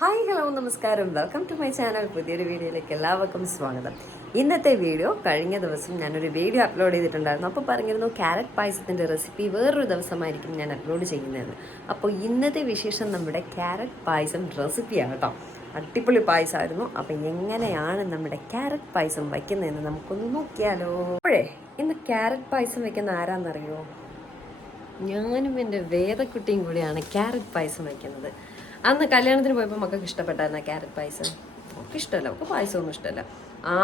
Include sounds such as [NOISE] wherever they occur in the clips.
Hi hello നമസ്കാരം. Welcome to my channel പുതിയൊരു വീഡിയോയിലേക്ക് എല്ലാവർക്കും സ്വാഗതം. ഇന്നത്തെ വീഡിയോ കഴിഞ്ഞ ദിവസം ഞാനൊരു വീഡിയോ അപ്ലോഡ് ചെയ്തിട്ടുണ്ടായിരുന്നു. അപ്പോൾ പറഞ്ഞിരുന്നു ക്യാരറ്റ് പായസത്തിന്റെ റെസിപ്പി വേറൊരു ദിവസമായിരിക്കും ഞാൻ അപ്ലോഡ് ചെയ്യുന്നതെന്ന്. അപ്പോൾ ഇന്നത്തെ വിശേഷം നമ്മുടെ ക്യാരറ്റ് പായസം റെസിപ്പിയാണ് കേട്ടോ അടിപൊളി പായസമായിരുന്നു. അപ്പോൾ എങ്ങനെയാണ് നമ്മുടെ ക്യാരറ്റ് പായസം വയ്ക്കുന്നതെന്ന് നമുക്കൊന്ന് നോക്കിയാലോ. അപ്പോഴേ ഇന്ന് ക്യാരറ്റ് പായസം വയ്ക്കുന്ന ആരാന്നറിയോ? ഞാനും എന്റെ വേദക്കുട്ടിയും കൂടിയാണ് ക്യാരറ്റ് പായസം വയ്ക്കുന്നത്. അന്ന് കല്യാണത്തിന് പോയപ്പോൾ മക്കൾക്ക് ഇഷ്ടപ്പെട്ടായിരുന്നു ക്യാരറ്റ് പായസം? ഒക്കെ ഇഷ്ടമല്ല ഒക്കെ പായസമൊന്നും ഇഷ്ടമല്ല.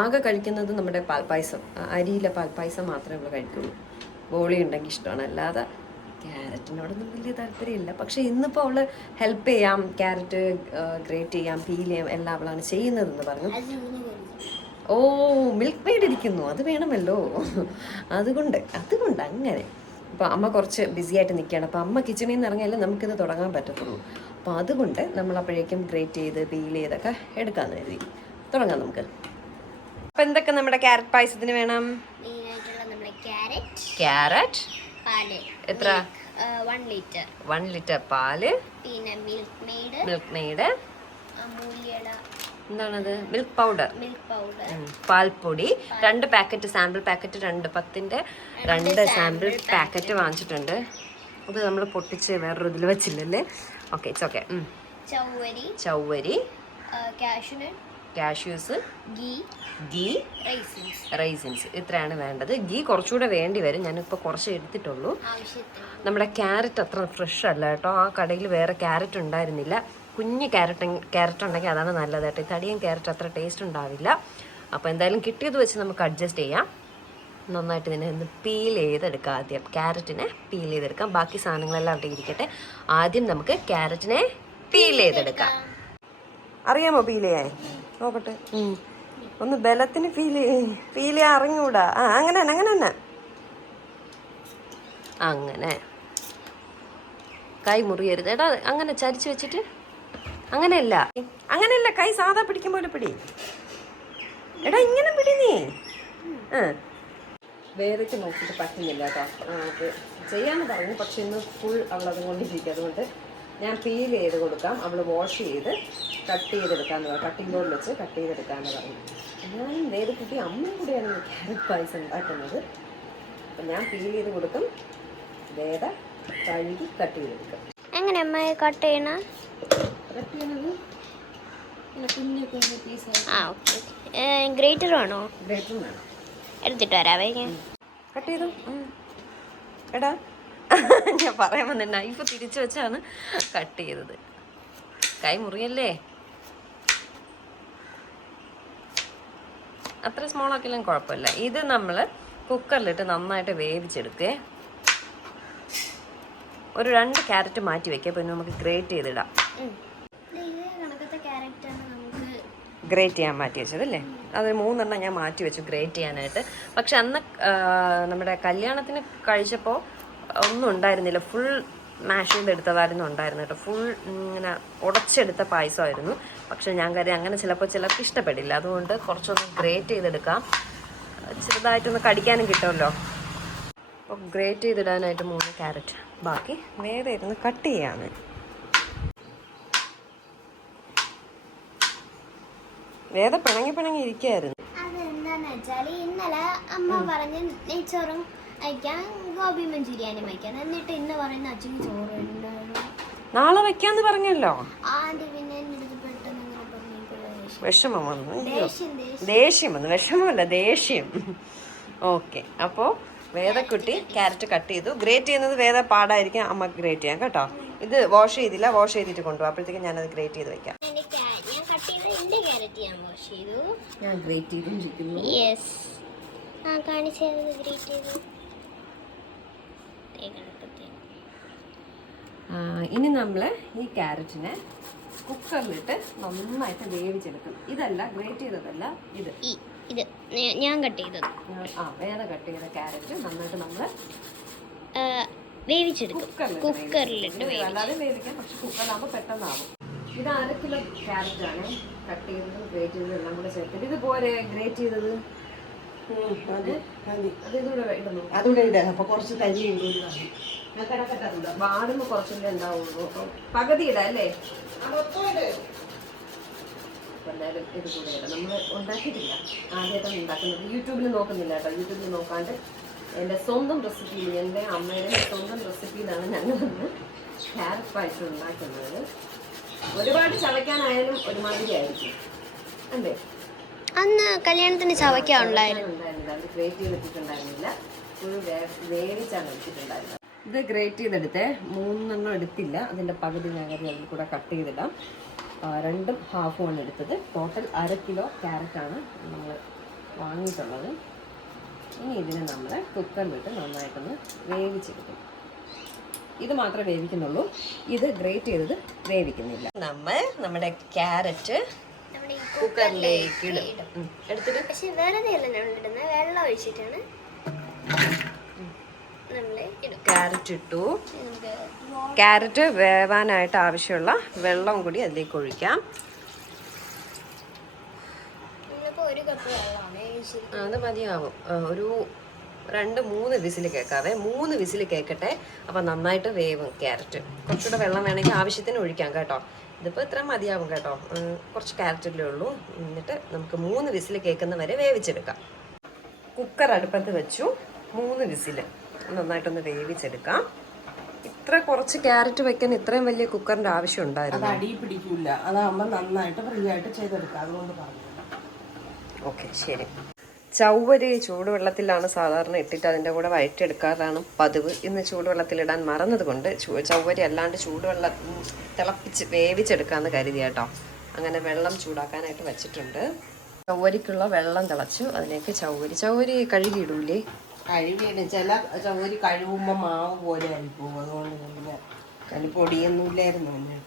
ആകെ കഴിക്കുന്നത് നമ്മുടെ പാൽപ്പായസം അരിയിലെ പാൽപ്പായസം മാത്രമേ നമ്മൾ കഴിക്കുള്ളൂ. ബോളി ഉണ്ടെങ്കിൽ ഇഷ്ടമാണ് അല്ലാതെ ക്യാരറ്റിനോടൊന്നും വലിയ താല്പര്യമില്ല. പക്ഷെ ഇന്നിപ്പോൾ അവൾ ഹെൽപ്പ് ചെയ്യാം ക്യാരറ്റ് ഗ്രേറ്റ് ചെയ്യാം പീൽ ചെയ്യാം എല്ലാം അവളാണ് ചെയ്യുന്നതെന്ന് പറഞ്ഞു. ഓ മിൽക്ക് മെയ്ഡ് ഇരിക്കുന്നു അത് വേണമല്ലോ. അതുകൊണ്ട് അതുകൊണ്ട് അങ്ങനെ. അപ്പോൾ അമ്മ കുറച്ച് ബിസി ആയിട്ട് നിൽക്കുകയാണ്. അപ്പോൾ അമ്മ കിച്ചണിൽ നിന്ന് ഇറങ്ങിയാലേ നമുക്കിത് തുടങ്ങാൻ പറ്റത്തുള്ളൂ. അപ്പോൾ അതുകൊണ്ട് നമ്മൾ അപ്പോഴേക്കും ഗ്രേറ്റ് ചെയ്ത് പീൽ ചെയ്തൊക്കെ എടുക്കാമെന്ന് കരുതി. തുടങ്ങാം നമുക്ക്. അപ്പോൾ എന്തൊക്കെ നമ്മുടെ ക്യാരറ്റ് പായസത്തിന് വേണം? ക്യാരറ്റ് എത്ര? വൺ ലിറ്റർ വൺ ലിറ്റർ പാൽ. പിന്നെ മിൽക്ക് മെയ്ഡ് മിൽക്ക് മെയ്ഡ് എന്താണത്? മിൽക്ക് പൗഡർ മിൽക്ക് പൗഡർ പാൽപ്പൊടി. രണ്ട് പാക്കറ്റ് സാമ്പിൾ പാക്കറ്റ് രണ്ട് പത്തിന്റെ രണ്ട് സാമ്പിൾ പാക്കറ്റ് വാങ്ങിച്ചിട്ടുണ്ട്. അത് നമ്മൾ പൊട്ടിച്ച് വേറൊരു ഇതിൽ വെച്ചില്ലല്ലേ? ഓക്കെ ഇറ്റ്സ് ഓക്കെ ചവ്വരി. ചൗവരി cashew nut cashews ghee. Ghee. Raisins raisins ഇത്രയാണ് വേണ്ടത്. ഗീ കുറച്ചുകൂടെ വേണ്ടി വരും. ഞാനിപ്പോൾ കുറച്ച് എടുത്തിട്ടുള്ളൂ. നമ്മുടെ ക്യാരറ്റ് അത്ര ഫ്രഷ് അല്ല കേട്ടോ. ആ കടയിൽ വേറെ ക്യാരറ്റ് ഉണ്ടായിരുന്നില്ല. കുഞ്ഞ് ക്യാരറ്റ് ക്യാരറ്റ് ഉണ്ടെങ്കിൽ അതാണ് നല്ലത് കേട്ടോ. ഈ തടിയും ക്യാരറ്റ് അത്ര ടേസ്റ്റ് ഉണ്ടാവില്ല. അപ്പോൾ എന്തായാലും കിട്ടിയത് വെച്ച് നമുക്ക് അഡ്ജസ്റ്റ് ചെയ്യാം. നന്നായിട്ട് ഇതിനെ ഒന്ന് പീൽ ചെയ്തെടുക്കാം ആദ്യം. ക്യാരറ്റിനെ പീൽ ചെയ്തെടുക്കാം. ബാക്കി സാധനങ്ങളെല്ലാം അവിടെ ഇരിക്കട്ടെ. ആദ്യം നമുക്ക് ക്യാരറ്റിനെ പീൽ ചെയ്തെടുക്കാം. അറിയാമോ പീൽ ചെയ്യാൻ? നോക്കട്ടെ. ഒന്ന് ബലത്തിന് ഫീൽ ഫീൽ ചെയ്യാൻ അറിഞ്ഞൂടാ. ആ അങ്ങനെ തന്നെ അങ്ങനെ തന്നെ. അങ്ങനെ. കൈ മുറിയരുത്. എടാ അങ്ങനെ ചരിച്ചു വെച്ചിട്ട്? അങ്ങനെയല്ല. അങ്ങനെയല്ല കൈ സാധാ പിടിക്കും പോലെ പിടി. എടാ ഇങ്ങനെ പിടി നീ. ആ. വേദയ്ക്ക് നോക്കിയിട്ട് പറ്റുന്നില്ല കേട്ടോ. അത് ചെയ്യാന്ന് പറഞ്ഞു. പക്ഷെ ഇന്ന് ഫുൾ അവൾ അതുകൊണ്ടിരിക്കും അതുകൊണ്ട് ഞാൻ പീൽ ചെയ്ത് കൊടുക്കാം. അവൾ വാഷ് ചെയ്ത് കട്ട് ചെയ്തെടുക്കാന്ന് പറഞ്ഞു. കട്ടിംഗ് ബോർഡിൽ വെച്ച് കട്ട് ചെയ്തെടുക്കാന്ന് പറഞ്ഞു. ഞാനും കുട്ടി അമ്മയും കൂടിയാണ് ക്യാരറ്റ് പായസം ഉണ്ടാക്കുന്നത്. അപ്പം ഞാൻ പീൽ ചെയ്ത് കൊടുക്കും. വേദ കഴുകി കട്ട് ചെയ്തെടുക്കും. എങ്ങനെ അമ്മ കട്ട് ചെയ്യണ? കട്ട് ചെയ്യണത്? ഇങ്ങനെ കുഞ്ഞു കുഞ്ഞു പീസ് ആ ഓക്കെ ഗ്രേറ്റർ ആണോ? ഗ്രേറ്ററും വേണം. എടുത്തിട്ട് വരാവേ ഞാൻ കട്ട് ചെയ്തു. എടാ ഞാൻ പറയാൻ വന്ന നൈഫ് തിരിച്ചു വെച്ചാണ് കട്ട് ചെയ്തത്. കൈ മുറിയല്ലേ? അത്ര സ്മോൾ ആക്കിയാലും കുഴപ്പമില്ല. ഇത് നമ്മൾ കുക്കറിലിട്ട് നന്നായിട്ട് വേവിച്ചെടുക്കേ. ഒരു രണ്ട് ക്യാരറ്റ് മാറ്റി വെക്കുക പിന്നെ നമുക്ക് ഗ്രേറ്റ് ചെയ്തിടാം. ഗ്രേറ്റ് ചെയ്യാൻ മാറ്റി വെച്ചത് അല്ലേ അത് മൂന്നെണ്ണം ഞാൻ മാറ്റി വെച്ചു ഗ്രേറ്റ് ചെയ്യാനായിട്ട്. പക്ഷെ അന്ന് നമ്മുടെ കല്യാണത്തിന് കഴിച്ചപ്പോൾ ഒന്നും ഉണ്ടായിരുന്നില്ല. ഫുൾ മാഷ് ചെയ്തെടുത്തതായിരുന്നു ഉണ്ടായിരുന്നു കേട്ടോ. ഫുൾ ഇങ്ങനെ ഉടച്ചെടുത്ത പായസമായിരുന്നു. പക്ഷെ ഞാൻ കരുതി അങ്ങനെ ചിലപ്പോൾ ചിലർക്ക് ഇഷ്ടപ്പെടില്ല. അതുകൊണ്ട് കുറച്ചൊന്ന് ഗ്രേറ്റ് ചെയ്തെടുക്കാം. ചെറുതായിട്ടൊന്ന് കടിക്കാനും കിട്ടുമല്ലോ. അപ്പോൾ ഗ്രേറ്റ് ചെയ്തിടാനായിട്ട് മൂന്ന് ക്യാരറ്റ്. ബാക്കി വേറെ ഇരുന്ന് കട്ട് ചെയ്യാണ് വേറെ പിണങ്ങി പിണങ്ങി ഇരിക്കുകയായിരുന്നു അതെന്താന്ന് വെച്ചാൽ ഇന്നലെ അമ്മ പറഞ്ഞ് നെയ്ച്ചോറും അയക്കാൻ ഗോപി മഞ്ചൂരിയാനും വയ്ക്കാൻ. എന്നിട്ട് ഇന്ന് പറയുന്ന അച്ഛന് ചോറ് നാളെ വെക്കാന്ന് പറഞ്ഞല്ലോ. ആദ്യം പിന്നെ എന്റെ അടുത്ത് പെട്ടെന്ന് ഇങ്ങനെ പറഞ്ഞിട്ടുള്ള ദേഷ്യം. വിഷമം വന്നു. അയ്യോ. ദേഷ്യം ദേഷ്യം. ദേഷ്യം വന്നു. വിഷമമല്ല ദേഷ്യം. ഓക്കെ. അപ്പോൾ വേദക്കുട്ടി ക്യാരറ്റ് കട്ട് ചെയ്തു. ഗ്രേറ്റ് ചെയ്യുന്നത് വേദ പാടായിരിക്കും. അമ്മ ഗ്രേറ്റ് ചെയ്യാം കേട്ടോ. ഇത് വാഷ് ചെയ്തില്ല. വാഷ് ചെയ്തിട്ട് കൊണ്ടുപോകും. അപ്പോഴത്തേക്കും ഞാനത് ഗ്രേറ്റ് ചെയ്ത് വെക്കാം ചെയ്ത എന്റെ ക്യാരറ്റ് ഞാൻ വാഷ് ചെയ്തു ഞാൻ ഗ്രേറ്റ് യെസ് ആ ഗ്രേറ്റ് ചെയ്തു. ഇനി നമ്മൾ ഈ ക്യാരറ്റിനെ കുക്കറിലിട്ട് നന്നായിട്ട് വേവിച്ചെടുക്കും ഇതല്ല ഗ്രേറ്റ് ചെയ്തതല്ല ഇത്. ഇത്. ഞാൻ കട്ട് ചെയ്തത്. ആ വേറെ കട്ട് ചെയ്ത ക്യാരറ്റ് നന്നായിട്ട് നമ്മൾ വേവിച്ചെടുക്കും. കുക്കറിലിട്ട് അല്ലാതെ വേവിക്കാം പക്ഷെ കുക്കറിലാകുമ്പോൾ പെട്ടെന്നാവും. ഇത് അര കിലോ ക്യാരറ്റ് ആണ്. കട്ട് ചെയ്തതും ഗ്രേറ്റ് ചെയ്തതും എല്ലാം കൂടെ ചേർത്തിട്ട് ഇതുപോലെ ഗ്രേറ്റ് ചെയ്തത്. അതുകൂടെ ഇട അപ്പൊ കുറച്ച് കിടക്കട്ടെ വാടുമ്പോ കുറച്ചല്ലേ ഉണ്ടാവുള്ളൂ. അപ്പൊ പകുതി ഇടാം അല്ലേ? എന്തായാലും ഇത് കൂടെ ഇടാം. നമ്മൾ ഉണ്ടാക്കിയിട്ടില്ല. ആദ്യമായിട്ടാണ് ഉണ്ടാക്കുന്നത്. യൂട്യൂബിൽ നോക്കുന്നില്ല കേട്ടോ. യൂട്യൂബിൽ നോക്കാണ്ട് എന്റെ സ്വന്തം റെസിപ്പിയിൽ എന്റെ അമ്മയുടെ സ്വന്തം റെസിപ്പിയിലാണ് ഞങ്ങൾ ക്യാരറ്റ് പായസം ഉണ്ടാക്കുന്നത്. ഒരുപാട് ചവയ്ക്കാനായാലും ഒരുമാതിരി ആയിരിക്കും. അല്ലേ? അന്ന് കല്യാണത്തിന് ചവയ്ക്കാണ്ടായിരുന്നു ഗ്രേറ്റ് ചെയ്തിട്ടുണ്ടായിരുന്നില്ല ഫുൾ വേവിച്ചാണ് എടുത്തിട്ടുണ്ടായിരുന്നത് ഇത് ഗ്രേറ്റ് ചെയ്തെടുത്തേ. മൂന്നെണ്ണം എടുത്തില്ല. അതിന്റെ പകുതി ഞാൻ അതിൽ കൂടെ കട്ട് ചെയ്തിടാം. രണ്ടും രണ്ടും ആണ് എടുത്തത്. ടോട്ടൽ അര കിലോ ക്യാരറ്റാണ് നമ്മൾ വാങ്ങിയിട്ടുള്ളത്. ഇനി ഇതിനെ നമ്മൾ കുക്കറിലിട്ട് നന്നായിട്ടൊന്ന് വേവിച്ചെടുക്കും ഇത് മാത്രമേ വേവിക്കുന്നുള്ളൂ. ഇത് ഗ്രേറ്റ് ചെയ്തത് വേവിക്കുന്നില്ല. നമ്മൾ നമ്മുടെ ക്യാരറ്റ് നമ്മുടെ ഈ കുക്കറിലേക്ക് ഇടും. എടുത്തിട്ട്? പക്ഷെ ഇടുന്നത്. വെള്ളം ഒഴിച്ചിട്ടാണ് ക്യാരറ്റ് ഇട്ടു. ക്യാരറ്റ് വേവാനായിട്ട് ആവശ്യമുള്ള വെള്ളം കൂടി അതിലേക്ക് ഒഴിക്കാം. അത് മതിയാവും. ഒരു രണ്ട് മൂന്ന് വിസിൽ കേൾക്കാവേ. മൂന്ന് വിസിൽ കേൾക്കട്ടെ. അപ്പം നന്നായിട്ട് വേവും ക്യാരറ്റ്. കുറച്ചുകൂടെ വെള്ളം വേണമെങ്കിൽ ആവശ്യത്തിന് ഒഴിക്കാം കേട്ടോ. ഇതിപ്പോൾ ഇത്ര മതിയാവും കേട്ടോ. കുറച്ച് ക്യാരറ്റല്ലേ ഉള്ളൂ. എന്നിട്ട് നമുക്ക് മൂന്ന് വിസിൽ കേൾക്കുന്ന വരെ വേവിച്ചെടുക്കാം. കുക്കർ അടുപ്പത്ത് വെച്ചു. മൂന്ന് വിസിൽ നന്നായിട്ടൊന്ന് വേവിച്ചെടുക്കാം. ഇത്ര കുറച്ച് ക്യാരറ്റ് വെക്കാൻ ഇത്രയും വലിയ കുക്കറിന്റെ ആവശ്യം ഉണ്ടായിരുന്നു? അടി പിടിക്കില്ല അതാകുമ്പോൾ നന്നായിട്ട് ഫ്രീ ആയിട്ട് ചെയ്തെടുക്കാം. അതുകൊണ്ട് പറഞ്ഞു ഓക്കെ ശരി. ചൗവരി ചൂടുവെള്ളത്തിലാണ് സാധാരണ ഇട്ടിട്ട് അതിന്റെ കൂടെ വയറ്റെടുക്കാറാണ് പതിവ്. ഇന്ന് ചൂടുവെള്ളത്തിലിടാൻ മറന്നത് കൊണ്ട് ചൂ- ചൗവരി അല്ലാണ്ട് ചൂടുവെള്ളം തിളപ്പിച്ച് വേവിച്ചെടുക്കാമെന്ന് കരുതി കേട്ടോ. അങ്ങനെ വെള്ളം ചൂടാക്കാനായിട്ട് വെച്ചിട്ടുണ്ട്. ചൗവരിക്കുള്ള വെള്ളം തിളച്ചു. അതിലേക്ക് ചൗവരി ചൗവരി കഴുകിയിടൂലേ? കഴുകിയിടും ചില ചൗവരി കഴുകുമ്പോൾ മാവ് പോലെ ആയിപ്പോവും. അതുകൊണ്ട് പിന്നെ കലിപ്പൊടിയൊന്നുമില്ലായിരുന്നു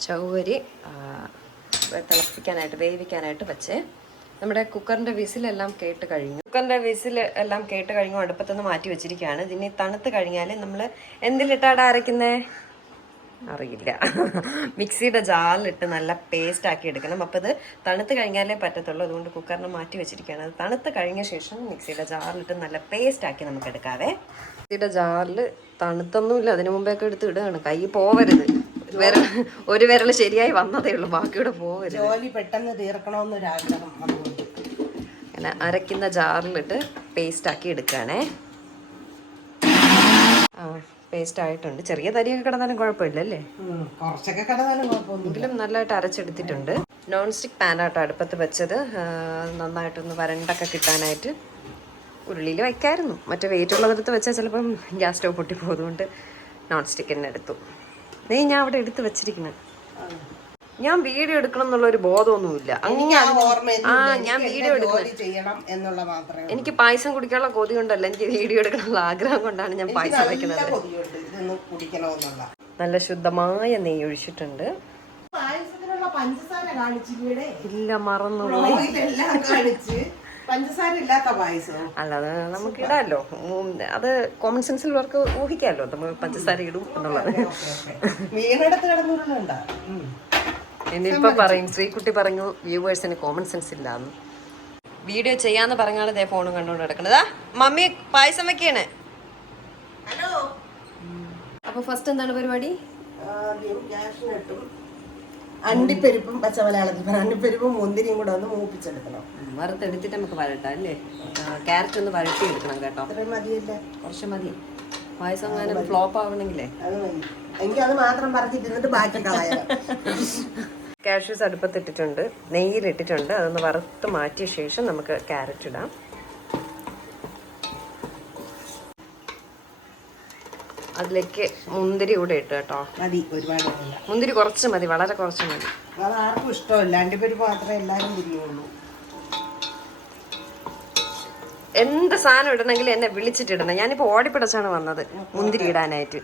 ചൗവരി ആ, തിളപ്പിക്കാനായിട്ട് വേവിക്കാനായിട്ട് വെച്ച്. നമ്മുടെ കുക്കറിന്റെ വിസിലെല്ലാം കേട്ട് കഴിഞ്ഞു. കുക്കറിന്റെ വിസിൽ എല്ലാം കേട്ട് കഴിഞ്ഞു അടുപ്പത്തുനിന്ന് മാറ്റി വെച്ചിരിക്കുകയാണ്. ഇതിനി തണുത്ത് കഴിഞ്ഞാൽ നമ്മൾ എന്തിലിട്ടാണ് അരയ്ക്കുന്നേ? അറിയില്ല. മിക്സിയുടെ ജാറിലിട്ട് നല്ല പേസ്റ്റ് ആക്കി എടുക്കണം. അപ്പോൾ ഇത് തണുത്ത് കഴിഞ്ഞാലേ പറ്റത്തുള്ളൂ. അതുകൊണ്ട് കുക്കറിനെ മാറ്റി വെച്ചിരിക്കുകയാണ്. അത് തണുത്ത് കഴിഞ്ഞ ശേഷം മിക്സിയുടെ ജാറിലിട്ട് നല്ല പേസ്റ്റ് ആക്കി നമുക്ക് എടുക്കാവേ. മിക്സിയുടെ ജാറിൽ തണുത്തൊന്നുമില്ല. അതിനു മുമ്പേയൊക്കെ എടുത്ത് ഇടുകയാണ്. കൈ പോവരുത്. വിരൽ ഒരു വിരൽ ശരിയായി വന്നതേ ഉള്ളൂ. ബാക്കിയുടെ പോകരുത് ജോലി പെട്ടെന്ന് തീർക്കണമെന്നൊരാഗ്രഹം അങ്ങനെ അരയ്ക്കുന്ന ജാറിലിട്ട് പേസ്റ്റ് ആക്കി എടുക്കുകയാണേ. ആ പേസ്റ്റ് ആയിട്ടുണ്ട്. ചെറിയ തരിയൊക്കെ കിടന്നാലും കുഴപ്പമില്ല അല്ലേ കുറച്ചൊക്കെ കിടന്നാലും നല്ലതായിട്ട് അരച്ചെടുത്തിട്ടുണ്ട്. നോൺ സ്റ്റിക്ക് പാനാട്ടോ അടുപ്പത്ത് വെച്ചത്. നന്നായിട്ടൊന്ന് വരണ്ടൊക്കെ കിട്ടാനായിട്ട് ഉരുളിയിൽ വയ്ക്കായിരുന്നു മറ്റേ വെയിറ്റ് ഉള്ളതെടുത്ത് വെച്ചാൽ ചിലപ്പം ഗ്യാസ് സ്റ്റവ് പൊട്ടിപ്പോകുന്നതുകൊണ്ട് നോൺ സ്റ്റിക്ക് തന്നെ എടുത്തു. നീ ഞാൻ അവിടെ എടുത്തു വെച്ചിരിക്കുന്നു. ഞാൻ വീഡിയോ എടുക്കണം എന്നുള്ള ഒരു ബോധമൊന്നുമില്ല എനിക്ക് ആ ഞാൻ വീഡിയോ എനിക്ക് പായസം കുടിക്കാനുള്ള കൊതി കൊണ്ടല്ല എനിക്ക് വീഡിയോ എടുക്കാനുള്ള ആഗ്രഹം കൊണ്ടാണ് ഞാൻ പായസം വെക്കുന്നത്. നല്ല ശുദ്ധമായ നെയ്യ് ഒഴിച്ചിട്ടുണ്ട്. ഇല്ല മറന്നു പഞ്ചസാര ഇല്ലാത്ത പായസം? അല്ലാതെ നമുക്ക് ഇടാമല്ലോ അത് കോമൺ സെൻസിൽ ഉള്ളവർക്ക് ഊഹിക്കാമല്ലോ. നമ്മൾ പഞ്ചസാര ഇടും എന്നുള്ളത്. വീണെടുത്ത് ഇനിയിപ്പം പറയും ശ്രീകുട്ടി പറഞ്ഞു വ്യൂവേഴ്സിന് കോമൺ സെൻസ് ഇല്ലാന്ന് വീഡിയോ ചെയ്യാന്ന് പറഞ്ഞാൽ ഇതേ ഫോണും കണ്ടുകൊണ്ട് കിടക്കണതാ മമ്മി പായസം വെക്കാണ് അപ്പൊ ഫസ്റ്റ് എന്താണ് പരിപാടി? ആദ്യം അണ്ടിപ്പരിപ്പും പച്ചമലയാളത്തിൽ പറഞ്ഞ അണ്ടിപ്പരിപ്പും മുന്തിരിയും കൂടെ ഒന്ന് മൂപ്പിച്ചെടുക്കണം. വറുത്തെടുത്തിട്ട് നമുക്ക് വരട്ടാം അല്ലേ? ക്യാരറ്റ് ഒന്ന് വരട്ടി എടുക്കണം കേട്ടോ. അത്രയും മതിയല്ലേ? കുറച്ച് മതി. പായസം ഫ്ലോപ്പ് ആവണമെങ്കിലേ? അത് മതി. എനിക്ക് അത് മാത്രം പറഞ്ഞിട്ട് ബാക്കി കളയാം. [LAUGHS] കാഷ്യൂസ് അടുപ്പത്തിട്ടിട്ടുണ്ട് നെയ്യിലിട്ടിട്ടുണ്ട്. അതൊന്ന് വറുത്ത് മാറ്റിയ ശേഷം നമുക്ക് ക്യാരറ്റ് ഇടാം. അതിലേക്ക് മുന്തിരി കൂടെ ഇട്ട് കേട്ടോ. മതി ഒരുപാട് മുന്തിരി കുറച്ച് മതി വളരെ കുറച്ച് മതി. അത് ആർക്കും ഇഷ്ടമല്ല. പേര് മാത്രമേ എല്ലാവരും തിരിയുള്ളൂ എന്ത് സാധനം ഇടണമെങ്കിലും എന്നെ വിളിച്ചിട്ടിടണം ഞാനിപ്പോൾ ഓടിപ്പിടച്ചാണ് വന്നത് മുന്തിരി ഇടാനായിട്ട്.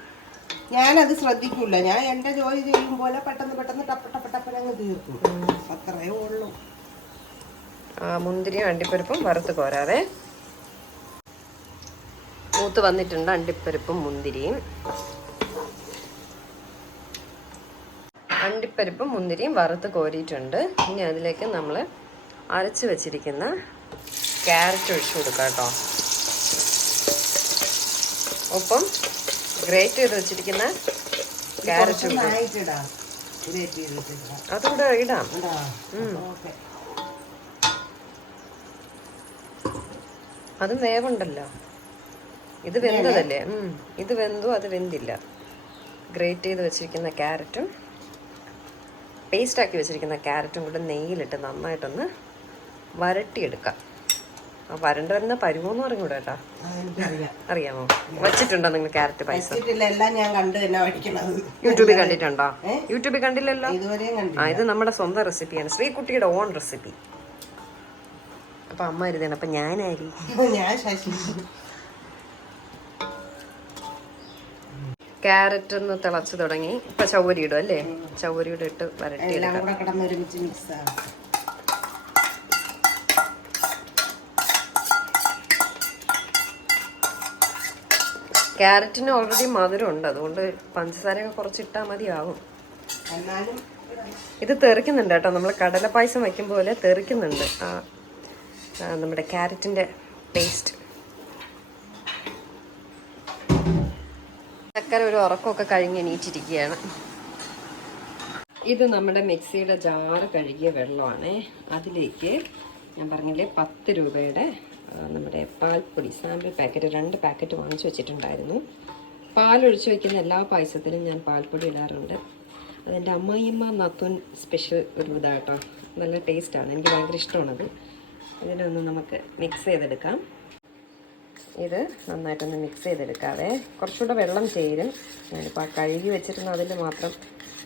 ഞാനത് ശ്രദ്ധിക്കൂല. ഞാൻ എന്റെ ജോലി ചെയ്യും പോലെ പെട്ടെന്ന് പെട്ടെന്ന് ടപ്പ ടപ്പ ടപ്പനങ്ങ് തീർക്കും. അത്രയേ ഉള്ളൂ. ആ, മുന്തിരിയും അണ്ടിപ്പരിപ്പും വറുത്ത് കോരാവേ. മൂത്ത് വന്നിട്ടുണ്ട് അണ്ടിപ്പരിപ്പും മുന്തിരിയും. അണ്ടിപ്പരിപ്പും മുന്തിരിയും വറുത്ത് കോരിയിട്ടുണ്ട്. ഇനി അതിലേക്ക് നമ്മൾ അരച്ച് വെച്ചിരിക്കുന്ന ക്യാരറ്റ് ഒഴിച്ചു കൊടുക്കാം കേട്ടോ. ഒപ്പം ഗ്രേറ്റ് ചെയ്ത് വെച്ചിരിക്കുന്ന ക്യാരറ്റ് അതുകൂടെ ഇടാം. അതും വേവുണ്ടല്ലോ. ഇത് വെന്തതല്ലേ? ഇത് വെന്തു അത് വെന്തില്ല. ഗ്രേറ്റ് ചെയ്ത് വെച്ചിരിക്കുന്ന ക്യാരറ്റും പേസ്റ്റാക്കി വെച്ചിരിക്കുന്ന ക്യാരറ്റും കൂടെ നെയ്യിലിട്ട് നന്നായിട്ടൊന്ന് വരട്ടിയെടുക്കാം. ആ വരണ്ട വരുന്ന പരുവോന്ന് പറഞ്ഞൂടെ കേട്ടാ? അറിയാമോ? വെച്ചിട്ടുണ്ടോ നിങ്ങൾ ക്യാരറ്റ് പൈസ യൂട്യൂബിൽ കണ്ടിട്ടുണ്ടോ? യൂട്യൂബിൽ കണ്ടില്ലല്ലോ? ആ ഇത് നമ്മുടെ സ്വന്തം റെസിപ്പിയാണ്. ശ്രീകുട്ടിയുടെ ഓൺ റെസിപ്പി. അപ്പൊ അമ്മ അരുതാണ് അപ്പൊ ഞാനായിരിക്കും ഞാൻ ക്യാരറ്റ് ഒന്ന് തിളച്ച് തുടങ്ങി. ഇപ്പൊ ചവരി ഇടും അല്ലേ? ചൗവരിയുടെ ഇട്ട് വരട്ടി എല്ലാം കൂടെ കിടന്ന് ഒരുമിച്ച് മിക്സ് ആണ് ക്യാരറ്റിന് ഓൾറെഡി മധുരം ഉണ്ട്. അതുകൊണ്ട് പഞ്ചസാരയൊക്കെ കുറച്ച് ഇട്ടാൽ മതിയാവും. എന്നാലും ഇത് തെറിക്കുന്നുണ്ട് കേട്ടോ. നമ്മൾ കടലപ്പായസം വയ്ക്കും പോലെ തെറിക്കുന്നുണ്ട്. ആ നമ്മുടെ ക്യാരറ്റിന്റെ പേസ്റ്റ് ചക്കര ഒരു ഉറക്കമൊക്കെ കഴിഞ്ഞ് എണീറ്റിരിക്കുകയാണ്. ഇത് നമ്മുടെ മിക്സിയുടെ ജാറ് കഴുകിയ വെള്ളമാണ്. അതിലേക്ക് ഞാൻ പറഞ്ഞില്ലേ പത്ത് രൂപയുടെ നമ്മുടെ പാൽപ്പൊടി സാമ്പിൾ പാക്കറ്റ് രണ്ട് പാക്കറ്റ് വാങ്ങിച്ചു വെച്ചിട്ടുണ്ടായിരുന്നു. പാലൊഴിച്ച് വയ്ക്കുന്ന എല്ലാ പായസത്തിലും ഞാൻ പാൽപ്പൊടി ഇടാറുണ്ട്. അതെന്റെ അമ്മായിയമ്മ നത്തുൻ സ്പെഷ്യൽ ഒരു ഇതാട്ടോ. നല്ല ടേസ്റ്റാണ് എനിക്ക് ഭയങ്കര ഇഷ്ടമാണത്. അതിനൊന്ന് നമുക്ക് മിക്സ് ചെയ്തെടുക്കാം. ഇത് നന്നായിട്ടൊന്ന് മിക്സ് ചെയ്തെടുക്കാവേ. കുറച്ചുകൂടെ വെള്ളം ചേരും. ഞാനിപ്പോൾ ആ കഴുകി വെച്ചിരുന്ന അതിൽ മാത്രം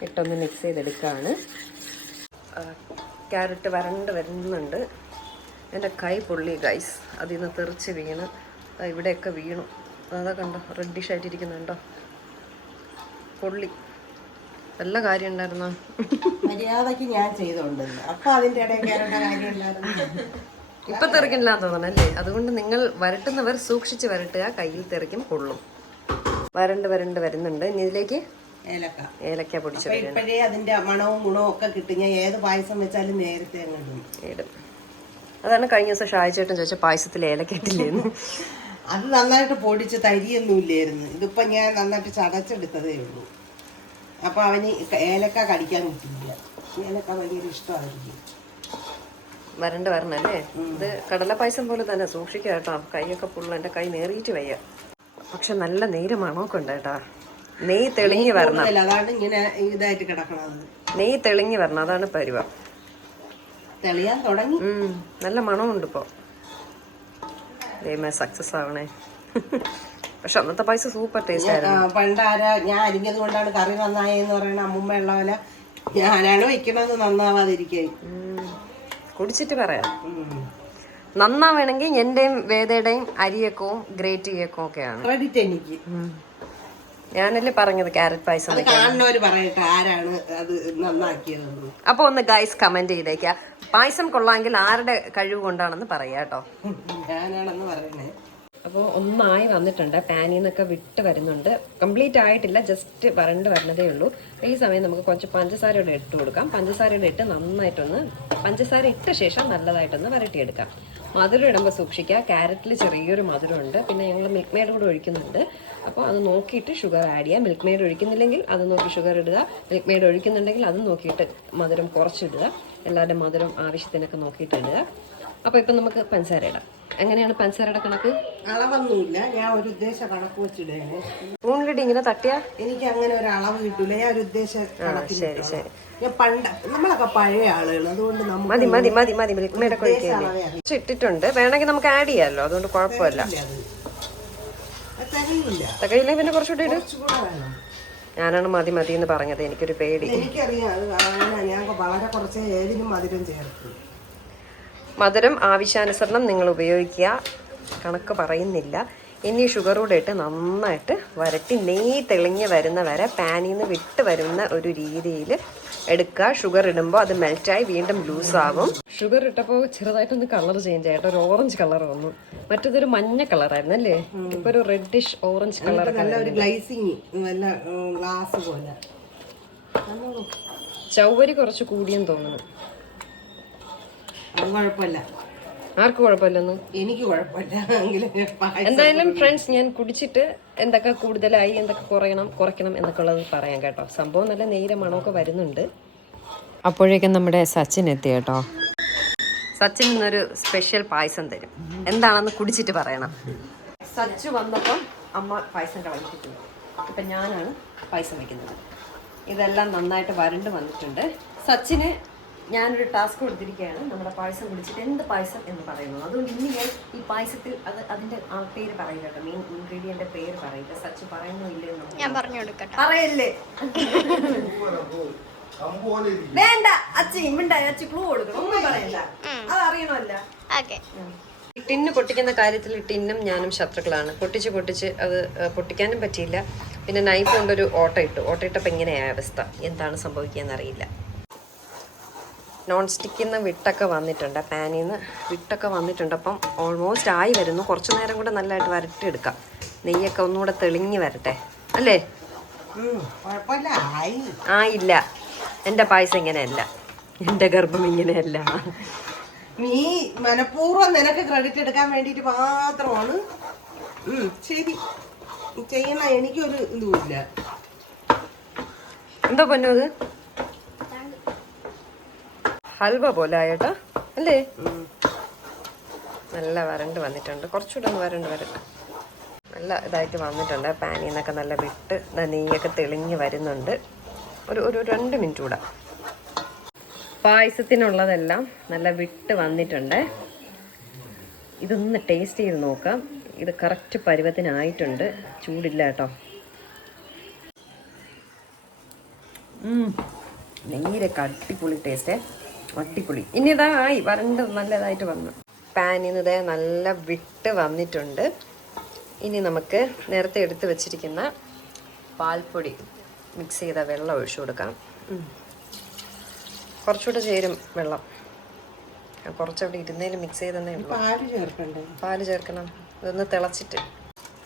ഇട്ടൊന്ന് മിക്സ് ചെയ്തെടുക്കുകയാണ് ക്യാരറ്റ് വരണ്ട് വരുന്നുണ്ട്. എന്റെ കൈ പൊള്ളി ഗൈസ് അതിൽ നിന്ന് തെറിച്ച് വീണ്. ഇവിടെയൊക്കെ വീണു. അതാ കണ്ടോ റെഡിഷ് ആയിട്ടിരിക്കുന്നുണ്ടോ? പൊള്ളി. നല്ല കാര്യം ഉണ്ടായിരുന്നോ? മര്യാദയ്ക്ക് ഞാൻ ചെയ്തോണ്ട് അപ്പൊ അതിന്റെ ഇടയിൽ [LAUGHS] ഇപ്പൊ തെറിക്കണില്ല തോന്നണം അല്ലേ? അതുകൊണ്ട് നിങ്ങൾ വരട്ടുന്നവർ സൂക്ഷിച്ച് വരട്ടുക കയ്യിൽ തെറിക്കും കൊള്ളും. വരണ്ട് വരണ്ട് വരുന്നുണ്ട്. ഇനി ഇതിലേക്ക് ഏലക്ക. ഏലക്ക പൊടിച്ച് ഇപ്പോഴേ അതിന്റെ മണവും ഗുണവും ഒക്കെ കിട്ടും. ഞാൻ ഏത് പായസം വെച്ചാലും നേരത്തെ ഇടും. അതാണ് കഴിഞ്ഞ ദിവസം ഷായച്ചേട്ടൻ ചോദിച്ച പായസത്തിൽ ഏലക്ക ഇട്ടില്ലേന്ന്. അത് നന്നായിട്ട് പൊടിച്ച് തരിയൊന്നും ഇല്ലായിരുന്നു ഇതിപ്പോ ഞാൻ നന്നായിട്ട് ചതച്ചെടുത്തതേ ഉള്ളൂ. അപ്പൊ അവന് ഏലക്ക കടിക്കാൻ കിട്ടിയില്ല ഏലക്ക ഭയങ്കര ഇഷ്ടമായിരിക്കും. വരണ്ട് വരണല്ലേ? ഇത് കടല പായസം പോലെ തന്നെ സൂക്ഷിക്കുക കേട്ടോ. കൈയൊക്കെ പുള്ള എന്റെ കൈ നേറിയിട്ട് വയ്യ. പക്ഷെ നല്ല നെയ്യ് മണമൊക്കെ ഉണ്ട് തെളിഞ്ഞു നെയ്യ് തെളിഞ്ഞ് വരണം. അതാണ് ഇങ്ങനെ ഇതായിട്ട് കിടക്കണത്. നെയ്യ് തെളിഞ്ഞ് വരണം. അതാണ് പരുവ. തെളിയാൻ തുടങ്ങി. നല്ല മണമുണ്ട് ഇപ്പോൾ ദൈവമേ സക്സസ് ആവണേ. പക്ഷെ അന്നത്തെ പൈസ സൂപ്പർ ടേസ്റ്റ് ആയിരുന്നു. ആ, പണ്ടാരാ ഞാൻ അരിഞ്ഞത് കൊണ്ടാണ് കറി നന്നായെന്ന് പറയുന്ന അമ്മുമ്മ ഉള്ള പോലെ ഞാനാണ് വെക്കണത് നന്നാവാതിരിക്കാൻ. ഉം. കുടിച്ചിട്ട് പറയാം. നന്നാവണമെങ്കിൽ എന്റെയും വേദയുടെയും അരിയക്കവും ഗ്രേറ്റ് ചെയ്യക്കവും ഒക്കെയാണ്. ക്രെഡിറ്റ് എനിക്ക്. ഞാനല്ലേ പറഞ്ഞത് ക്യാരറ്റ് പായസം പറയട്ടെ ആരാണ് അത് അപ്പൊ ഒന്ന് ഗൈസ് കമന്റ് ചെയ്തേക്ക. പായസം കൊള്ളാമെങ്കിൽ ആരുടെ കഴിവ് കൊണ്ടാണെന്ന് പറയാട്ടോ ഞാനാണെന്ന് പറയണേ. അപ്പോൾ ഒന്നായി വന്നിട്ടുണ്ട്. പാനിൽ നിന്നൊക്കെ വിട്ട് വരുന്നുണ്ട്. കംപ്ലീറ്റ് ആയിട്ടില്ല. ജസ്റ്റ് വരണ്ട് വരണതേ ഉള്ളൂ. ഈ സമയം നമുക്ക് കുറച്ച് പഞ്ചസാരയുടെ ഇട്ട് കൊടുക്കാം. പഞ്ചസാരയുടെ ഇട്ട് നന്നായിട്ടൊന്ന് പഞ്ചസാര ഇട്ട ശേഷം നല്ലതായിട്ടൊന്ന് വരട്ടിയെടുക്കാം. മധുരം ഇടുമ്പോൾ സൂക്ഷിക്കുക. ക്യാരറ്റിൽ ചെറിയൊരു മധുരമുണ്ട്. പിന്നെ ഞങ്ങൾ മിൽക്ക് മെയ്ഡ് കൂടെ ഒഴിക്കുന്നുണ്ട്. അപ്പോൾ അത് നോക്കിയിട്ട് ഷുഗർ ആഡ് ചെയ്യാം. മിൽക്ക് മെയ്ഡ് ഒഴിക്കുന്നില്ലെങ്കിൽ അത് നോക്കി ഷുഗർ ഇടുക. മിൽക്ക് മെയ്ഡ് ഒഴിക്കുന്നുണ്ടെങ്കിൽ അത് നോക്കിയിട്ട് മധുരം കുറച്ചിടുക. എല്ലാവരുടെ മധുരം ആവശ്യത്തിനൊക്കെ നോക്കിയിട്ട് ഇടുക. അപ്പോൾ ഇപ്പൊ നമുക്ക് പഞ്ചസാര ഇടാം. എങ്ങനെയാണ് പഞ്ചസാരയുടെ കണക്ക്? അളവൊന്നുമില്ല. ഞാൻ ഒരു ഉദ്ദേശ കണക്ക് വെച്ചിടേനെ സ്പൂണിലിട്ട് ഇങ്ങനെ തട്ടിയാ? എനിക്ക് അങ്ങനെ ഒരു അളവ് കിട്ടൂല. ഞാൻ ഒരു ഉദ്ദേശ ശരി ശരി. ഞാൻ പണ്ട് നമ്മളൊക്കെ പഴയ ആളുകൾ അതുകൊണ്ട് മതി മതി മതി മതി. അറിയൂ. ഇട്ടിട്ടുണ്ട് വേണമെങ്കിൽ നമുക്ക് ആഡ് ചെയ്യാമല്ലോ അതുകൊണ്ട് കുഴപ്പമില്ല. തികയില്ല പിന്നെ കുറച്ചുകൂടി ഇട്. ഞാനാണ് മതി മതി എന്ന് പറഞ്ഞത്. എനിക്കൊരു പേടി. എനിക്കറിയാം. അത് ഞാൻ വളരെ കുറച്ച് ഏതിനും മധുരം ചേർക്കും. മധുരം ആവശ്യാനുസരണം നിങ്ങൾ ഉപയോഗിക്കുക. കണക്ക് പറയുന്നില്ല. ഇനി ഷുഗർ കൂടെ ഇട്ട് നന്നായിട്ട് വരട്ടി നെയ്യ് തെളിഞ്ഞ് വരുന്ന വരെ പാനിൽ നിന്ന് വിട്ട് വരുന്ന ഒരു രീതിയിൽ എടുക്കുക. ഷുഗർ ഇടുമ്പോൾ അത് മെൽറ്റായി വീണ്ടും ലൂസ് ആവും. ഷുഗർ ഇട്ടപ്പോൾ ചെറുതായിട്ടൊന്ന് കളർ ചേഞ്ച് ആയിട്ട് ഒരു ഓറഞ്ച് കളർ വന്നു. മറ്റേതൊരു മഞ്ഞ കളറായിരുന്നു അല്ലേ? ഇപ്പൊ ഒരു reddish orange colour glazing glass പോലെ. ചൗവരി കുറച്ച് കൂടിയെന്ന് തോന്നുന്നു. കുഴപ്പമില്ല. ആർക്കും കുഴപ്പമില്ലെന്ന്? എനിക്ക് കുഴപ്പമില്ല. എന്തായാലും ഫ്രണ്ട്സ് ഞാൻ കുടിച്ചിട്ട് എന്തൊക്കെ കൂടുതലായി എന്തൊക്കെ കുറയണം കുറയ്ക്കണം എന്നൊക്കെ ഉള്ളത് പറയാം കേട്ടോ. സംഭവം നല്ല നെയ്യുടെ മണമൊക്കെ വരുന്നുണ്ട്. അപ്പോഴേക്കും നമ്മുടെ സച്ചിൻ എത്തി കേട്ടോ. സച്ചിൻ ഇന്നൊരു സ്പെഷ്യൽ പായസം തരും. എന്താണെന്ന് കുടിച്ചിട്ട് പറയണം. സച്ചു വന്നപ്പം അമ്മ പായസം കളഞ്ഞിട്ടുണ്ട് അപ്പം ഞാനാണ് പായസം വെക്കുന്നത്. ഇതെല്ലാം നന്നായിട്ട് വരണ്ട് വന്നിട്ടുണ്ട്. സച്ചിന് ഞാനൊരു ടാസ്ക് കൊടുത്തിരിക്കുകയാണ്. നമ്മുടെ പായസം കുടിച്ചിട്ട് എന്ത് പായസം എന്ന് പറയുന്നത് അതുകൊണ്ട് ഇനി ഞാൻ ഈ പായസത്തിൽ അത് അതിന്റെ ആ പേര് പറയില്ല കേട്ടോ. മെയിൻ ഇൻഗ്രീഡിയന്റെ പേര് പറയില്ല. സച്ച് പറയുന്നോ ഇല്ലയോ എന്ന് ഞാൻ പറഞ്ഞു കൊടുക്കട്ടെ. പറയല്ലേ? വേണ്ട അച്ഛൻ മിണ്ടായി. അച്ഛൻ ക്ലൂ കൊടുക്കണം. ഒന്നും പറയണ്ട. അത് അറിയണമല്ല. ടിന്ന് പൊട്ടിക്കുന്ന കാര്യത്തിൽ ടിന്നും ഞാനും ശത്രുക്കളാണ്. പൊട്ടിച്ച് പൊട്ടിച്ച് അത് പൊട്ടിക്കാനും പറ്റിയില്ല. പിന്നെ നൈഫ് കൊണ്ടൊരു ഓട്ട ഇട്ടു. ഓട്ട ഇട്ടപ്പോൾ ഇങ്ങനെയായ അവസ്ഥ. എന്താണ് സംഭവിക്കുക അറിയില്ല. നോൺ സ്റ്റിക്കിൽ നിന്ന് വിട്ടൊക്കെ വന്നിട്ടുണ്ട് പാനിൽ നിന്ന് വിട്ടൊക്കെ വന്നിട്ടുണ്ട്. അപ്പം ഓൾമോസ്റ്റ് ആയി വരുന്നു. കുറച്ച് നേരം കൂടെ നല്ലതായിട്ട് വരട്ടിയെടുക്കാം. നെയ്യൊക്കെ ഒന്നുകൂടെ തെളിഞ്ഞു വരട്ടെ. അല്ലേ? ആ ഇല്ല എന്റെ പായസം ഇങ്ങനെയല്ല. എന്റെ ഗർഭം ഇങ്ങനെയല്ല. നീ മനഃപൂർവം നിനക്ക് ക്രെഡിറ്റ് എടുക്കാൻ വേണ്ടിയിട്ട് മാത്രമാണ്. ശരി. ചെയ്യുന്ന എനിക്കൊരു ഇതുമില്ല എന്താ പൊന്നു അത്? ഹൽവ പോലെ ആയേട്ടാ. അല്ലേ? നല്ല വരണ്ട് വന്നിട്ടുണ്ട്. കുറച്ചുകൂടെ ഒന്ന് വരണ്ട് വരട്ടെ. നല്ല ഇതായിട്ട് വന്നിട്ടുണ്ട്. പാനിൽ നിന്നൊക്കെ നല്ല വിട്ട് നെയ്യൊക്കെ തെളിഞ്ഞ് വരുന്നുണ്ട്. ഒരു ഒരു രണ്ട് മിനിറ്റ് കൂടെ. പായസത്തിനുള്ളതെല്ലാം നല്ല വിട്ട് വന്നിട്ടുണ്ട്. ഇതൊന്ന് ടേസ്റ്റ് ചെയ്ത് നോക്കാം. ഇത് കറക്റ്റ് പരുവത്തിനായിട്ടുണ്ട്. ചൂടില്ല കേട്ടോ നെയ്യിലൊക്കെ അടിപൊളി ടേസ്റ്റ് അടിപൊളി ഇനി ഇതാ ആയി വരണ്ട് നല്ലതായിട്ട് വന്നു. പാനിൽ നിന്ന് ഇതേ നല്ല വിട്ട് വന്നിട്ടുണ്ട്. ഇനി നമുക്ക് നേരത്തെ എടുത്ത് വെച്ചിരിക്കുന്ന പാൽപ്പൊടി മിക്സ് ചെയ്ത വെള്ളം ഒഴിച്ചു കൊടുക്കാം. കുറച്ചുകൂടെ ചേരും വെള്ളം. ഞാൻ കുറച്ചവിടെ ഇരുന്നേലും മിക്സ് ചെയ്തതന്നേ ഉള്ളൂ. പാൽ ചേർക്കണ്ടേ? പാൽ ചേർക്കണം. ഇതൊന്ന് തിളച്ചിട്ട്.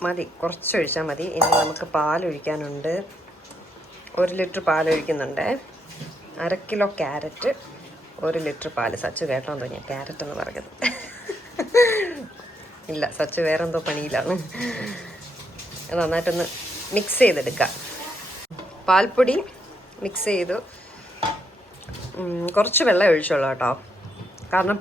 മതി. കുറച്ച് ഒഴിച്ചാൽ മതി. ഇനി നമുക്ക് പാലൊഴിക്കാനുണ്ട്. ഒരു ലിറ്റർ പാലൊഴിക്കുന്നുണ്ട്. അര കിലോ ക്യാരറ്റ്. ഒരു ലിറ്റർ പാൽ. സച്ച് കേട്ടോന്ന് തോന്നിയ ക്യാരറ്റ് എന്ന് പറഞ്ഞത് ഇല്ല സച്ച് വേറെന്തോ പണിയിലാണ്. നന്നായിട്ടൊന്ന് മിക്സ് ചെയ്തെടുക്കാം. പാൽപ്പൊടി മിക്സ് ചെയ്തു. കുറച്ച് വെള്ളം ഒഴിച്ചോളൂ കേട്ടോ. കാരണം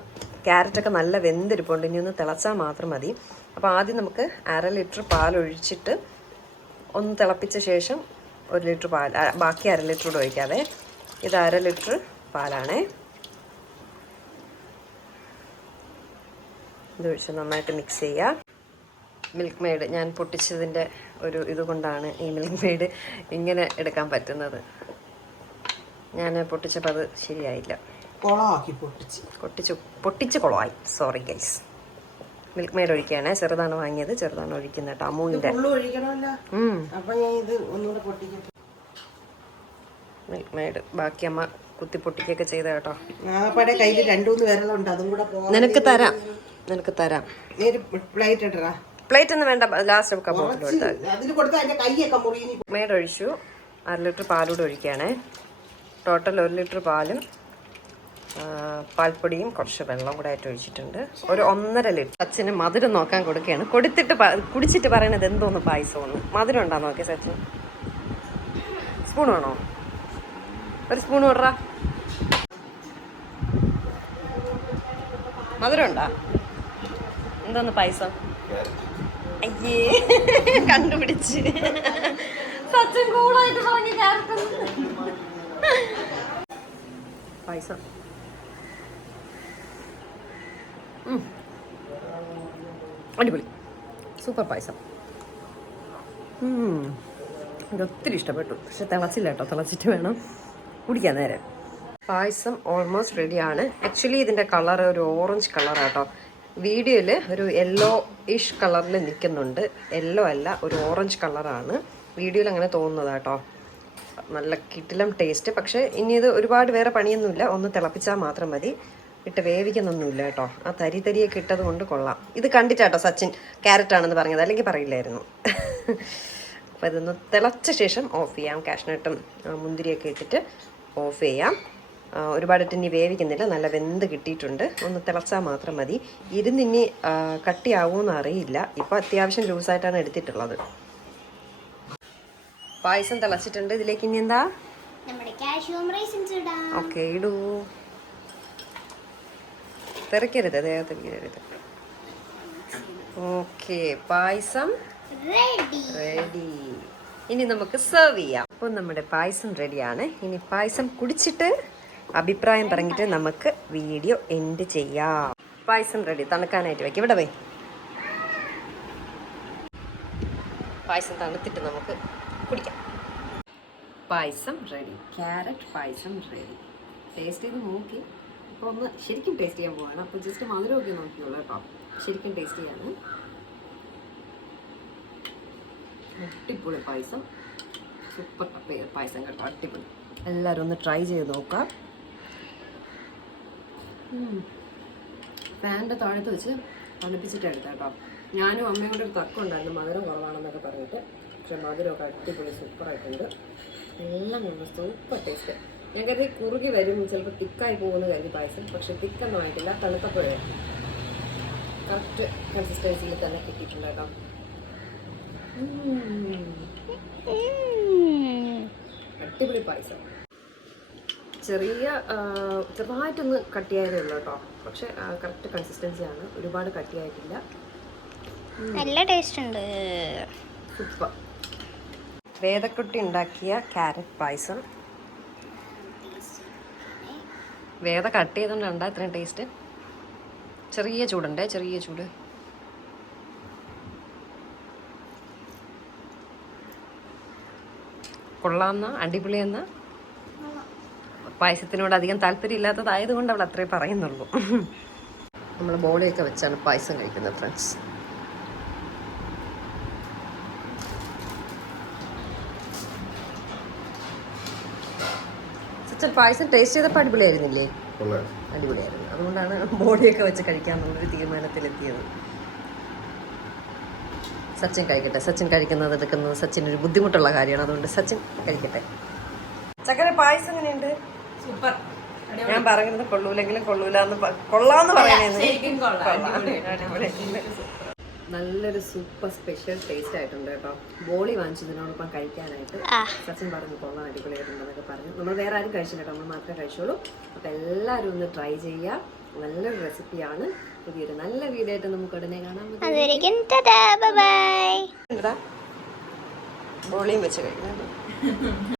ക്യാരറ്റൊക്കെ നല്ല വെന്തിരിപ്പുണ്ട്. ഇനി ഒന്ന് തിളച്ചാൽ മാത്രം മതി. അപ്പോൾ ആദ്യം നമുക്ക് അര ലിറ്റർ പാൽ ഒഴിച്ചിട്ട് ഒന്ന് തിളപ്പിച്ച ശേഷം ഒരു ലിറ്റർ പാൽ ബാക്കി അര ലിറ്റർ കൂടെ ഒഴിക്കാതെ ഇത് അര ലിറ്റർ പാലാണേ. ഇത് ഒഴിച്ച് നന്നായിട്ട് മിക്സ് ചെയ്യുക മിൽക്ക് മെയ്ഡ് ഞാൻ പൊട്ടിച്ചതിന്റെ ഒരു ഇതുകൊണ്ടാണ് ഈ മിൽക്ക് മെയ്ഡ് ഇങ്ങനെ എടുക്കാൻ പറ്റുന്നത്. ഞാൻ പൊട്ടിച്ചപ്പോൾ അത് ശരിയായില്ല. കുളമാക്കി പൊട്ടിച്ച്. പൊട്ടിച്ച് പൊട്ടിച്ച് കുളമായി. സോറി ഗൈസ് മിൽക്ക് മെയ്ഡ് ഒഴിക്കുകയാണേ ചെറുതാണ് വാങ്ങിയത് ചെറുതാണ് ഒഴിക്കുന്നത് കേട്ടോ അമൂലിന്റെ മിൽക്ക് മെയ്ഡ് ബാക്കി അമ്മ കുത്തി പൊട്ടിക്കുകയൊക്കെ ചെയ്ത കേട്ടോ നിനക്ക് തരാം. നിനക്ക് തരാം. പ്ലേറ്റ് പ്ലേറ്റ് ഒന്നും വേണ്ട ലാസ്റ്റ് മേഡ് ഒഴിച്ചു. അര ലിറ്റർ പാലൂടെ ഒഴിക്കുകയാണേ. ടോട്ടൽ ഒരു ലിറ്റർ പാലും പാൽപ്പൊടിയും കുറച്ച് വെള്ളം കൂടെ ആയിട്ട് ഒഴിച്ചിട്ടുണ്ട്. ഒരു ഒന്നര ലിറ്റർ അച്ഛന് മധുരം നോക്കാൻ കൊടുക്കുകയാണ്. കൊടുത്തിട്ട് കുടിച്ചിട്ട് പറയണത് എന്തോന്ന് പായസമൊന്ന്. മധുരം ഉണ്ടോ നോക്കിയ സച്ചിൻ സ്പൂൺ വേണോ ഒരു സ്പൂൺ വിടറാ മധുരം ഉണ്ടാ? എന്തോന്ന് പായസം? അയ്യേ കണ്ടുപിടിച്ച്. സച്ചിൻ കൂളായിട്ട് പറഞ്ഞ് പായസം. അടിപൊളി. സൂപ്പർ പായസം. ഒത്തിരി ഇഷ്ടപ്പെട്ടു. പക്ഷെ തിളച്ചില്ല കേട്ടോ. തിളച്ചിട്ട് വേണം കുടിക്കാൻ നേരം. പായസം ഓൾമോസ്റ്റ് റെഡിയാണ് ആക്ച്വലി ഇതിന്റെ കളർ ഒരു ഓറഞ്ച് കളറാട്ടോ വീഡിയോയിൽ ഒരു യെല്ലോ ഇഷ് കളറിൽ നിൽക്കുന്നുണ്ട് യെല്ലോ അല്ല ഒരു ഓറഞ്ച് കളറാണ് വീഡിയോയിൽ അങ്ങനെ തോന്നുന്നത് കേട്ടോ നല്ല കിട്ടിലം ടേസ്റ്റ് പക്ഷേ ഇനി ഇത് ഒരുപാട് വേറെ പണിയൊന്നുമില്ല. ഒന്ന് തിളപ്പിച്ചാൽ മാത്രം മതി. ഇട്ട് വേവിക്കുന്നൊന്നുമില്ല കേട്ടോ ആ തരി തരിയൊക്കെ ഇട്ടത് കൊണ്ട് കൊള്ളാം. ഇത് കണ്ടിട്ടാട്ടോ സച്ചിൻ ക്യാരറ്റ് ആണെന്ന് പറഞ്ഞത്. അല്ലെങ്കിൽ പറയില്ലായിരുന്നു. അപ്പോൾ ഇതൊന്ന് തിളച്ച ശേഷം ഓഫ് ചെയ്യാം. കാഷ്നട്ടും മുന്തിരിയൊക്കെ ഇട്ടിട്ട് ഓഫ് ചെയ്യാം. ഒരുപാടിട്ട് ഇനി വേവിക്കുന്നില്ല. നല്ല വെന്ത് കിട്ടിയിട്ടുണ്ട്. ഒന്ന് തിളച്ചാൽ മാത്രം മതി. ഇരുന്നിനി കട്ടിയാവുമെന്ന് അറിയില്ല. ഇപ്പോൾ അത്യാവശ്യം ലൂസായിട്ടാണ് എടുത്തിട്ടുള്ളത്. പായസം തിളച്ചിട്ടുണ്ട്. ഇതിലേക്ക് ഇനി എന്താ? ഓക്കെ ഇടൂ. തെറിക്കരുത് വീഴരുത് ഓക്കെ പായസം റെഡി. ഇനി നമുക്ക് സെർവ് ചെയ്യാം. അപ്പം നമ്മുടെ പായസം റെഡിയാണ്. ഇനി പായസം കുടിച്ചിട്ട് അഭിപ്രായം പറഞ്ഞിട്ട് നമുക്ക് വീഡിയോ എൻഡ് ചെയ്യാം. പായസം റെഡി തണുക്കാനായിട്ട് വയ്ക്കും ഇവിടെ പോയി പായസം തണുത്തിട്ട് നമുക്ക് കുടിക്കാം. പായസം റെഡി ക്യാരറ്റ് പായസം റെഡി ടേസ്റ്റ് ചെയ്ത് നോക്കി. അപ്പോൾ ഒന്ന് ശരിക്കും ടേസ്റ്റ് ചെയ്യാൻ പോവാണ്. അപ്പോൾ ജസ്റ്റ് മധുരമൊക്കെ നോക്കിയുള്ളൂ കേട്ടോ. ശരിക്കും ടേസ്റ്റ് ചെയ്യാണ്. അടിപൊളി പായസം. സൂപ്പർ പായസം കേട്ടോ അടിപൊളി. എല്ലാവരും ഒന്ന് ട്രൈ ചെയ്ത് നോക്കാം. ഫാനിന്റെ താഴത്ത് വെച്ച് തണുപ്പിച്ചിട്ട് എടുത്താൽ കേട്ടോ ഞാനും അമ്മയും കൂടെ ഒരു തർക്കം ഉണ്ടായിരുന്നു മധുരം കുറവാണെന്നൊക്കെ പറഞ്ഞിട്ട്. പക്ഷെ മധുരമൊക്കെ അടിപൊളി സൂപ്പറായിട്ടുണ്ട്. എല്ലാം കൊണ്ട് സൂപ്പർ ടേസ്റ്റ്. ഞാൻ കരുതി കുറുകി വരും ചിലപ്പോൾ തിക്കായി പോകുന്ന കരുതി പായസം. പക്ഷെ തിക്കൊന്നും ആയിട്ടില്ല. തണുത്തപ്പോഴേ കറക്റ്റ് കൺസിസ്റ്റൻസിയിൽ തന്നെ കിട്ടിയിട്ടുണ്ട് കേട്ടോ. അടിപൊളി പായസം. ചെറിയ ചെറുതായിട്ടൊന്ന് കട്ടിയായതേ ഉള്ളൂ കേട്ടോ. പക്ഷെ കറക്റ്റ് കൺസിസ്റ്റൻസി ആണ്. ഒരുപാട് കട്ടിയായിട്ടില്ല. നല്ല ടേസ്റ്റ് ഉണ്ട്. സൂപ്പർ. വേദക്കുട്ടി ഉണ്ടാക്കിയ ക്യാരറ്റ് പായസം. വേദ കട്ട് ചെയ്തുകൊണ്ടാണ് ഇത്രയും ടേസ്റ്റ് ചെറിയ ചൂടുണ്ടേ ചെറിയ ചൂട്. കൊള്ളാമെന്ന അടിപൊളിയെന്ന പായസത്തിനോട് അധികം താല്പര്യം ഇല്ലാത്തതായത് കൊണ്ട് അവൾ അത്രേ പറയുന്നുള്ളൂ. നമ്മൾ ബോളിയൊക്കെ വെച്ചാണ് പായസം കഴിക്കുന്നത് ഫ്രണ്ട്സ് പായസം ടേസ്റ്റ് ചെയ്തപ്പോൾ അടിപൊളിയായിരുന്നില്ലേ? അടിപൊളിയായിരുന്നു. അതുകൊണ്ടാണ് ബോളിയൊക്കെ വെച്ച് കഴിക്കാമെന്നുള്ളൊരു തീരുമാനത്തിലെത്തിയത്. സച്ചിൻ കഴിക്കട്ടെ. സച്ചിൻ കഴിക്കുന്നത് എടുക്കുന്നത് സച്ചിൻ ഒരു ബുദ്ധിമുട്ടുള്ള കാര്യമാണ്. അതുകൊണ്ട് സച്ചിൻ കഴിക്കട്ടെ. ചക്കര പായസം എങ്ങനെയുണ്ട്? സൂപ്പർ. ഞാൻ പറയുന്നത് കൊള്ളൂലെങ്കിലും കൊള്ളൂലെന്ന് കൊള്ളാന്ന് പറയുന്നത് നല്ലൊരു സൂപ്പർ സ്പെഷ്യൽ ടേസ്റ്റ് ആയിട്ടുണ്ട് കേട്ടോ. ബോളി വാങ്ങിച്ചതിനോടൊപ്പം കഴിക്കാനായിട്ട് സച്ചിൻ പറഞ്ഞു കൊള്ളാൻ അടിപൊളിയായിട്ടുണ്ടെന്നൊക്കെ പറഞ്ഞു. നമ്മൾ വേറെ ആരും കഴിച്ചില്ല കേട്ടോ. നമ്മൾ മാത്രമേ കഴിച്ചോളൂ അപ്പം എല്ലാവരും ഒന്ന് ട്രൈ ചെയ്യുക. നല്ലൊരു റെസിപ്പിയാണ് പുതിയൊരു നല്ല വീഡിയോ ആയിട്ട് നമുക്ക് ഉടനെ കാണാം. ബോളിയും വെച്ച് കഴിക്കുന്നത്